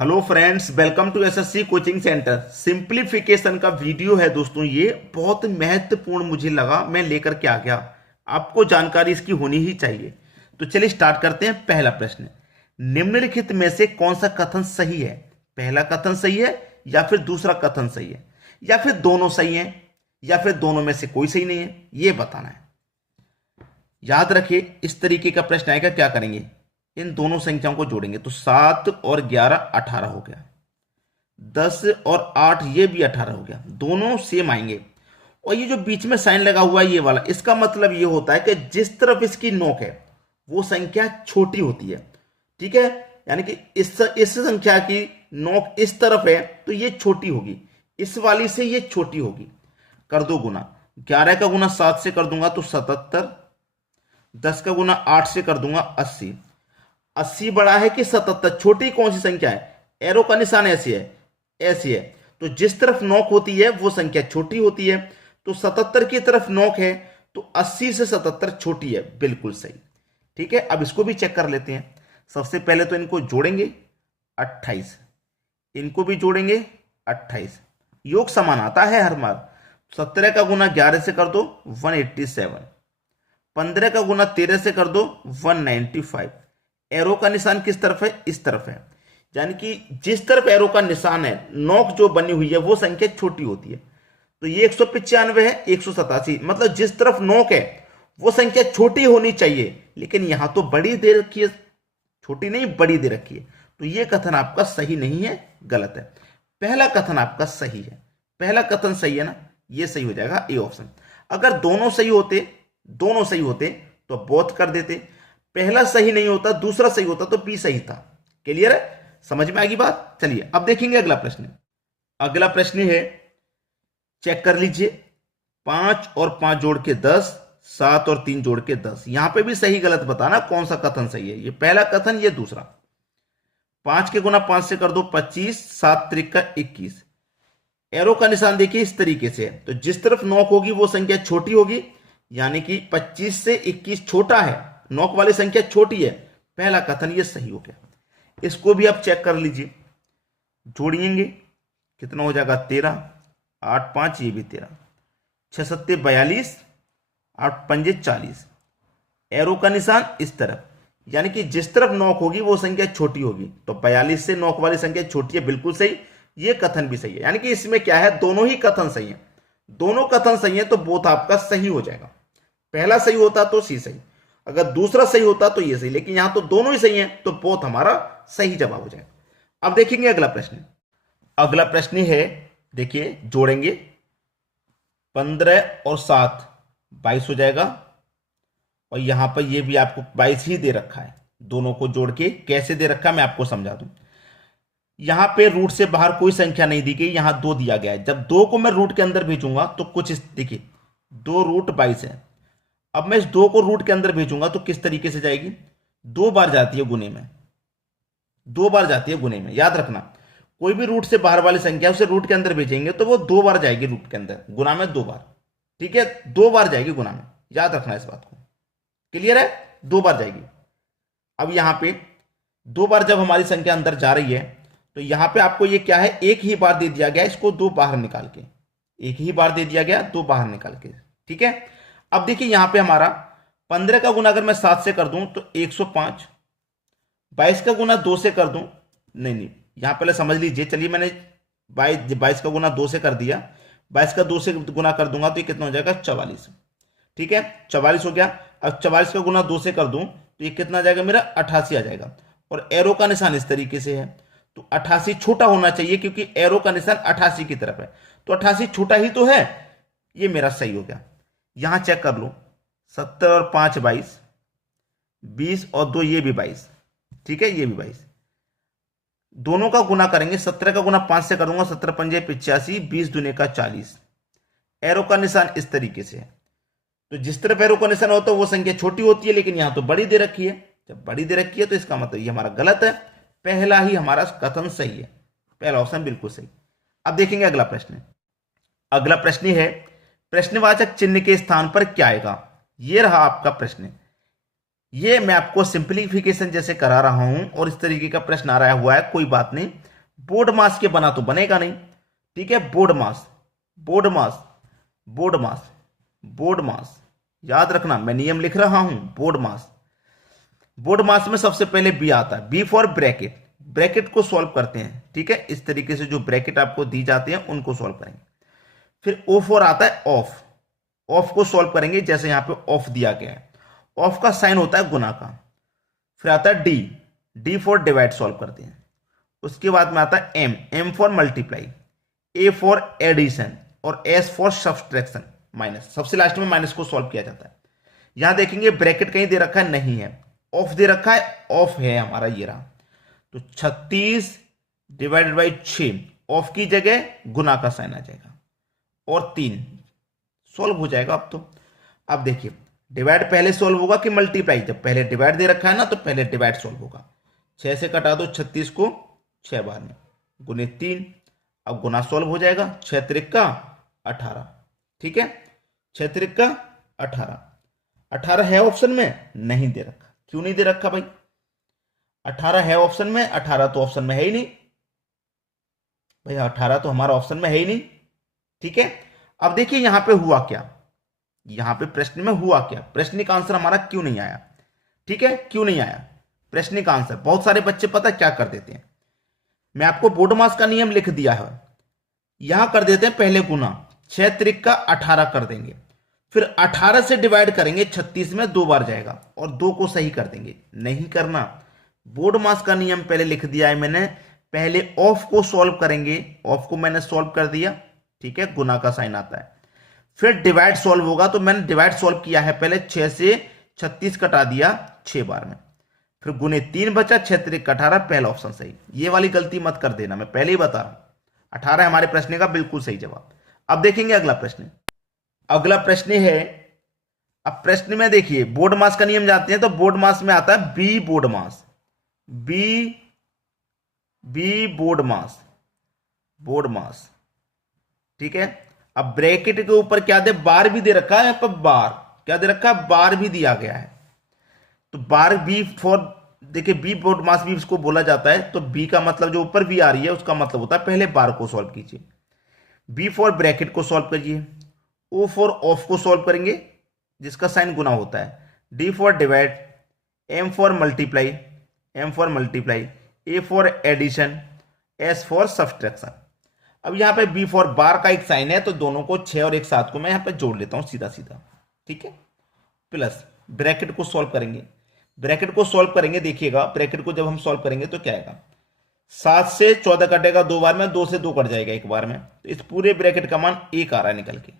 Hello friends, welcome to SSC coaching centre. Simplification का video है दोस्तों। ये बहुत महत्वपूर्ण मुझे लगा, मैं लेकर के आ गया। आपको जानकारी इसकी होनी ही चाहिए। तो चलिए स्टार्ट करते हैं। पहला प्रश्न, निम्नलिखित में से कौन सा कथन सही है? पहला कथन सही है या फिर दूसरा कथन सही है, या फिर दोनों सही है, या फिर दोनों में से कोई सही नहीं है, ये बताना है। याद रखिए, इस तरीके का प्रश्न आएगा। क्या करेंगे? इन दोनों संख्याओं को जोड़ेंगे तो 7 और 11 18 हो गया। 10 और 8 ये भी 18 हो गया। दोनों सेम आएंगे। और ये जो बीच में साइन लगा हुआ है ये वाला, इसका मतलब ये होता है कि जिस तरफ इसकी नोक है वो संख्या छोटी होती है। ठीक है, यानी कि इस संख्या की नोक इस तरफ है तो ये छोटी होगी, इस वाली से ये छोटी होगी। कर दो गुना। 11 का गुना 7 से कर दूंगा तो 77। 10 का गुना 8 से कर दूंगा 80। 80 बड़ा है कि 77? छोटी कौन सी संख्या है? एरो का निशान ऐसी है, ऐसी है। तो जिस तरफ नोक होती है वो संख्या छोटी होती है। तो 77 की तरफ नोक है तो 80 से 77 छोटी है। बिल्कुल सही। ठीक है, अब इसको भी चेक कर लेते हैं। सबसे पहले तो इनको जोड़ेंगे 28, इनको भी जोड़ेंगे 28। योग समान आता है हर बार। 17 का गुना 11 से कर दो 187। 15 का गुना 13 से कर दो 195। एरो का निशान किस तरफ है? इस तरफ है। यानी कि जिस तरफ एरो का निशान है, नोक जो बनी हुई है वो संख्या छोटी होती है। तो ये 195 है, 187, मतलब जिस तरफ नोक है वो संख्या छोटी होनी चाहिए, लेकिन यहां तो बड़ी दे रखी है। छोटी नहीं, बड़ी दे रखी है। तो ये कथन आपका सही नहीं है, गलत है। पहला कथन आपका सही है। पहला कथन सही है ना, ये सही हो जाएगा, ए ऑप्शन। अगर दोनों सही होते, दोनों सही होते तो बोथ कर देते। पहला सही नहीं होता, दूसरा सही होता तो बी सही था। क्लियर है? समझ में आएगी बात? चलिए अब देखेंगे अगला प्रश्न। अगला प्रश्न है, चेक कर लीजिए। 5 और 5 जोड़ के 10, 7 और 3 जोड़ के 10। यहां पे भी सही गलत बताना कौन सा कथन सही है। ये पहला कथन, ये दूसरा। 5 के गुना 5 से कर दो 25, 7 त्रिका 21। एरो का निशान देखिए इस तरीके से है, तो जिस तरफ नोक होगी वो संख्या छोटी होगी, यानी कि 25 से 21 छोटा है, नोक वाली संख्या छोटी है। पहला कथन ये सही हो गया। इसको भी आप चेक कर लीजिए। जोड़िएंगे कितना हो जाएगा? 13। 8 5 ये भी 13। 6 7 42, 8 पंजे 40। एरो का निशान इस तरफ, यानी कि जिस तरफ नोक होगी वो संख्या छोटी होगी। तो 42 से नोक वाली संख्या छोटी है, बिल्कुल सही। ये कथन भी सही है। यानी कि इसमें क्या है, दोनों ही कथन सही है। दोनों कथन सही है तो बोथ आपका सही हो जाएगा। पहला सही होता तो सी सही, अगर दूसरा सही होता तो ये सही, लेकिन यहां तो दोनों ही सही है तो बोथ हमारा सही जवाब हो जाएगा। अब देखेंगे अगला प्रश्न। अगला प्रश्न है, देखिए जोड़ेंगे 15 और 7 22 हो जाएगा। और यहां पर ये भी आपको 22 ही दे रखा है। दोनों को जोड़ के कैसे दे रखा है मैं आपको समझा दूं। यहां पे रूट से बाहर कोई संख्या नहीं दी गई, यहां 2 दिया गया है। जब 2 को मैं रूट के अंदर भेजूंगा तो कुछ देखिए, 2 रूट 22 है। अब मैं इस 2 को रूट के अंदर भेजूंगा तो किस तरीके से जाएगी? 2 बार जाती है गुने में, 2 बार जाती है गुने में। याद रखना, कोई भी रूट से बाहर वाली संख्या उसे रूट के अंदर भेजेंगे तो वो 2 बार जाएगी रूट के अंदर, गुना में 2 बार। ठीक है, 2 बार जाएगी गुना में। याद रखना इस बात को। क्लियर है? 2 बार जाएगी। अब यहां पे 2 बार जब हमारी संख्या अंदर जा रही है तो यहां पे आपको ये क्या है, एक ही बार दे दिया गया, इसको 2 बाहर निकाल के, एक ही बार दे दिया गया, 2 बाहर निकाल के। ठीक है, अब देखिए यहां पे हमारा 15 का गुना अगर मैं 7 से कर दूं तो 105। 22 का गुना 2 से कर दूं, नहीं नहीं, यहां पहले समझ लीजिए। चलिए मैंने 22 का गुना 2 से कर दिया, 22 का 2 से गुना कर दूंगा तो ये कितना हो जाएगा? 44। ठीक है, 44 हो गया। अब 44 का गुना 2 से कर दूं तो ये कितना आ जाएगा मेरा? 88 आ जाएगा। और एरो का निशान इस तरीके से है, तो 88 छोटा होना चाहिए क्योंकि एरो का निशान 88 की तरफ है। तो 88 छोटा ही तो है, ये मेरा सही हो गया। यहां चेक कर लो, 70 और 5 22, 20 और 2 ये भी 22। ठीक है, ये भी 22। दोनों का गुना करेंगे, 17 का गुना 5 से करूंगा, 17 पंजे 85, 20 दूने का 40। एरो का निशान इस तरीके से है, तो जिस तरफ एरो का निशान होता है वो संख्या छोटी होती है, लेकिन यहां तो बड़ी दे रखी है। जब बड़ी दे रखी है तो इसका मतलब ये हमारा गलत है। पहला ही हमारा कथन सही है, पहला ऑप्शन बिल्कुल सही। अब देखेंगे अगला प्रश्न। अगला प्रश्न है, प्रश्नवाचक चिन्ह के स्थान पर क्या आएगा? यह रहा आपका प्रश्न। ये मैं आपको सिंप्लीफिकेशन जैसे करा रहा हूं और इस तरीके का प्रश्न आ रहा हुआ है, कोई बात नहीं, बोर्ड मास के बना तो बनेगा नहीं। ठीक है, बोर्ड मास, बोर्ड मास, बोर्ड मास, बोर्ड मास, याद रखना मैं नियम लिख रहा हूं। बोर्ड मास, बोर्ड मास में सबसे पहले बी आता है, बी फॉर ब्रैकेट, ब्रैकेट को सॉल्व करते हैं। ठीक है, इस तरीके से जो ब्रैकेट आपको दी जाती है उनको सॉल्व करेंगे। फिर ओ फॉर आता है ऑफ, ऑफ को सॉल्व करेंगे जैसे यहां पे ऑफ दिया गया है, ऑफ का साइन होता है गुना का। फिर आता है D, D for divide solve करते हैं। उसके बाद में आता है M, M for multiply, A for addition और एस फॉर सब्सट्रैक्शन, माइनस, सबसे लास्ट में माइनस को सॉल्व किया जाता है। यहां देखेंगे ब्रैकेट कहीं दे रखा है, नहीं है, ऑफ दे रखा है, ऑफ है हमारा ये रहा। तो 36 डिवाइडेड बाई 6, ऑफ की जगह गुना का साइन आ जाएगा और 3 सॉल्व हो जाएगा। अब देखिए डिवाइड पहले सॉल्व होगा कि मल्टीप्लाई, जब पहले डिवाइड दे रखा है ना तो पहले डिवाइड सॉल्व होगा। 6 से कटा दो 36 को 6 बार में, गुने 3, अब गुना सॉल्व हो जाएगा, 6 त्रिका 18। ठीक है, 6 त्रिका 18, 18 है ऑप्शन में, नहीं दे रखा। क्यों नहीं दे रखा भाई? 18 है ऑप्शन में, 18 तो ऑप्शन में है ही नहीं भाई, 18 तो हमारा ऑप्शन में है ही नहीं। ठीक है, अब देखिए यहां पे हुआ क्या, यहां पे प्रश्न में हुआ क्या, प्रश्न का आंसर हमारा क्यों नहीं आया। ठीक है, क्यों नहीं आया प्रश्न का आंसर? बहुत सारे बच्चे पता क्या कर देते हैं, मैं आपको बोर्ड मास का नियम लिख दिया है, यहां कर देते हैं पहले गुना, 6 त्रिका 18 कर देंगे, फिर 18 से डिवाइड करेंगे, 36 में 2 बार जाएगा और 2 को सही कर देंगे। नहीं करना, बोर्ड मास का नियम पहले लिख दिया है मैंने, पहले ऑफ को सॉल्व करेंगे, ऑफ को मैंने सॉल्व कर दिया। ठीक है, गुना का साइन आता है, फिर डिवाइड सॉल्व होगा, तो मैंने डिवाइड सॉल्व किया है पहले, 6 से 36 कटा दिया 6 बार में, फिर गुने 3 बचा, 6 त्रिक 18, पहला ऑप्शन सही। ये वाली गलती मत कर देना, मैं पहले ही बता रहा हूं, 18 हमारे प्रश्न का बिल्कुल सही जवाब। अब देखेंगे अगला प्रश्न, अगला प्रश्न है, अब प्रश्न में देखिए बोर्ड मास का नियम जाते हैं तो बोर्ड मास में आता है बी बोर्ड मास, बी बोर्ड मास, बोर्ड मास। ठीक है, अब ब्रैकेट के ऊपर क्या दे, बार भी दे रखा है, यहां पर बार क्या दे रखा है, बार भी दिया गया है। तो बार बी फॉर, देखिए बी बोर्ड मास भी इसको बोला जाता है, तो बी का मतलब जो ऊपर भी आ रही है उसका मतलब होता है पहले बार को सॉल्व कीजिए, बी फॉर ब्रैकेट को सॉल्व करिए, ओ फॉर ऑफ को सॉल्व करेंगे जिसका साइन गुना होता है, D for divide, M for multiply, M for multiply, A for addition, S for subtraction. अब यहां पे बी फॉर बार का एक साइन है, तो दोनों को 6 और एक 7 को मैं यहां पे जोड़ लेता हूं सीधा सीधा। ठीक है, प्लस ब्रैकेट को सॉल्व करेंगे, ब्रैकेट को सॉल्व करेंगे, देखिएगा ब्रैकेट को जब हम सॉल्व करेंगे तो क्या आएगा, 7 से 14 कटेगा 2 बार में, 2 से 2 कट जाएगा 1 बार में, तो इस पूरे ब्रैकेट का मान 1 आ रहा है निकल के,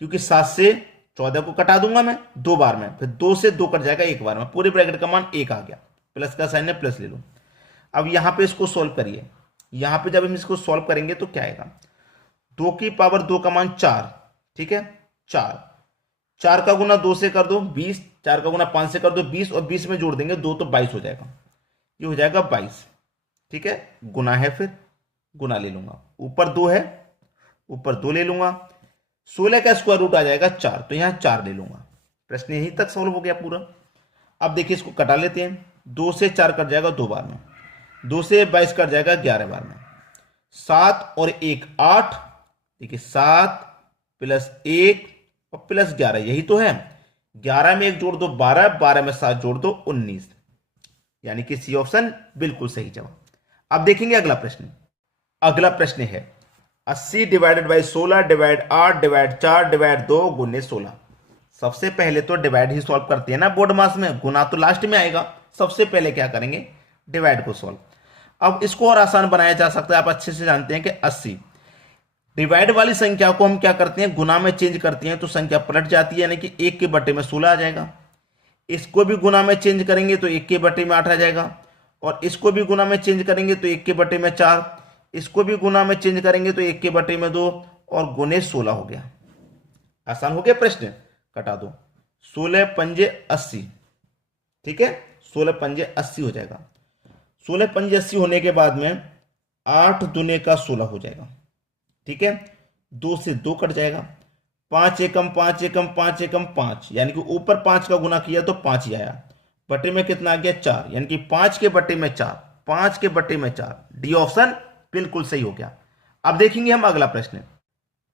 क्योंकि 7 से 14 को कटा दूंगा मैं 2 बार में, फिर 2 से 2 कट जाएगा 1 बार में, पूरे ब्रैकेट का मान 1 आ गया, प्लस का साइन है प्लस ले लो। अब यहां पे इसको सॉल्व करिए, यहां पे जब हम इसको सॉल्व करेंगे तो क्या आएगा, 2 की पावर 2 का मान 4। ठीक है, 4 का गुना 2 से कर दो 20, 4 का गुना 5 से कर दो 20, और 20 में जोड़ देंगे 2 तो 22 हो जाएगा, ये हो जाएगा 22। ठीक है, गुना है, फिर गुना ले लूंगा, ऊपर 2 है, ऊपर 2 ले लूंगा, 16 का स्क्वायर रूट आ जाएगा 4, तो यहां 4 ले लूंगा। प्रश्न यहीं तक सॉल्व हो गया पूरा। अब देखिए इसको कटा लेते हैं, 2 से 4 कट जाएगा 2 बार में, 2 से 22 कट जाएगा 11 बार में, 7 और 1 8, देखिए 7 प्लस 1 और प्लस 11, यही तो है, 11 में 1 जोड़ दो 12, 12 में 7 जोड़ दो 19, यानी कि सी ऑप्शन बिल्कुल सही जवाब। अब देखेंगे अगला प्रश्न, अगला प्रश्न है 80 divided by 16 divide 8 divide 4 divide 2 गुने 16। सबसे पहले तो डिवाइड ही सॉल्व करते हैं ना बोर्ड मास में, गुना तो लास्ट में आएगा, सबसे पहले क्या करेंगे, डिवाइड को सॉल्व। अब इसको और आसान बनाया जा सकता है, आप अच्छे से जानते हैं कि 80 डिवाइड वाली संख्या को हम क्या करते हैं, गुना में चेंज करते हैं, तो संख्या पलट जाती है, यानी कि 1 के बटे में 16 आ जाएगा। इसको भी गुना में चेंज करेंगे तो 1 के बटे में 8 आ जाएगा, और इसको भी गुना में चेंज करेंगे तो 1 के बटे में 4, इसको भी गुना में चेंज करेंगे तो 1 के बटे में 2, और गुने 16 हो गया। आसान हो गया प्रश्न, कटा दो, 16 पंजे 80। ठीक है, 16 पंजे 80 हो जाएगा, 16 पंजे 80 होने के बाद में 8 दुने का 16 हो जाएगा। ठीक है, 2 से 2 कट जाएगा, 5 एकम 5 एकम 5 एकम 5, यानी कि ऊपर 5 का गुना किया तो 5 ही आया, बटे में कितना आ गया 4, यानी कि 5 के बटे में 4, 5 के बटे में 4, डी ऑप्शन बिल्कुल सही हो गया। अब देखेंगे हम अगला प्रश्न।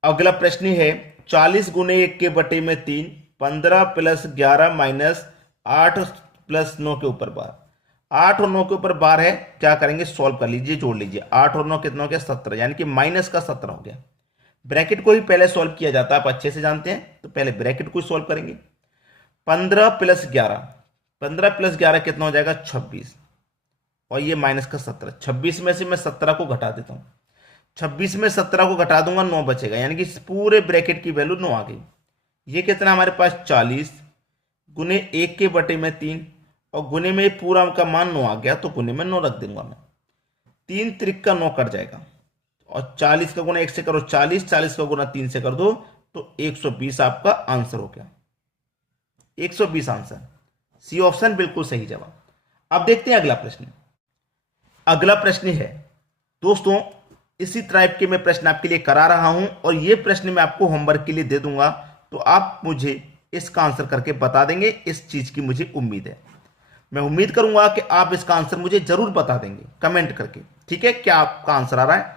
अगला प्रश्न है 40 गुने 1 के बटे में 3, 15 प्लस 11 माइनस 8 प्लस 9 के ऊपर 12। 8 और 9 के ऊपर 12 है, क्या करेंगे, सॉल्व कर लीजिए, जोड़ लीजिए। 8 और 9 कितना हो गया, 17, यानी कि माइनस का 17 हो गया। ब्रैकेट को ही पहले सॉल्व किया जाता है, आप अच्छे से जानते हैं, तो पहले ब्रैकेट को सॉल्व करेंगे। 15 प्लस 11, 15 प्लस 11 कितना हो जाएगा, 26, और ये माइनस का 17। 26 में से मैं 17 को घटा देता हूं, 26 में 17 को घटा दूंगा, 9 बचेगा, यानी कि इस पूरे ब्रैकेट की वैल्यू 9 आ गई। ये कितना हमारे पास 40 गुने 1 के बटे में 3, और गुने में पूरा का मान 9 आ गया, तो गुने में 9 रख दूंगा मैं। 3 त्रिक का 9 कट जाएगा, और 40 का गुना 1 से करो 40, 40 का गुना 3 से कर दो तो 120 आपका आंसर हो गया। 120 आंसर, सी ऑप्शन बिल्कुल सही जवाब। अब देखते हैं अगला प्रश्न। अगला प्रश्न है दोस्तों, इसी टाइप के मैं प्रश्न आपके लिए करा रहा हूं, और ये प्रश्न मैं आपको होमवर्क के लिए दे दूंगा, तो आप मुझे इसका आंसर करके बता देंगे, इस चीज की मुझे उम्मीद है। मैं उम्मीद करूंगा कि आप इसका आंसर मुझे जरूर बता देंगे कमेंट करके, ठीक है। क्या आपका आंसर आ रहा है,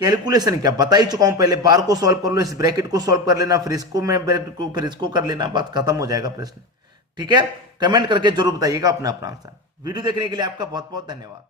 कैलकुलेशन क्या बता ही चुका हूं, पहले बार को सॉल्व कर लो, इस ब्रैकेट को सॉल्व कर लेना, फिर इसको मैं ब्रैकेट को, फिर इसको कर लेना, बात खत्म हो जाएगा प्रश्न, ठीक है। कमेंट करके जरूर बताइएगा अपना अपना आंसर। वीडियो देखने के लिए आपका बहुत बहुत धन्यवाद।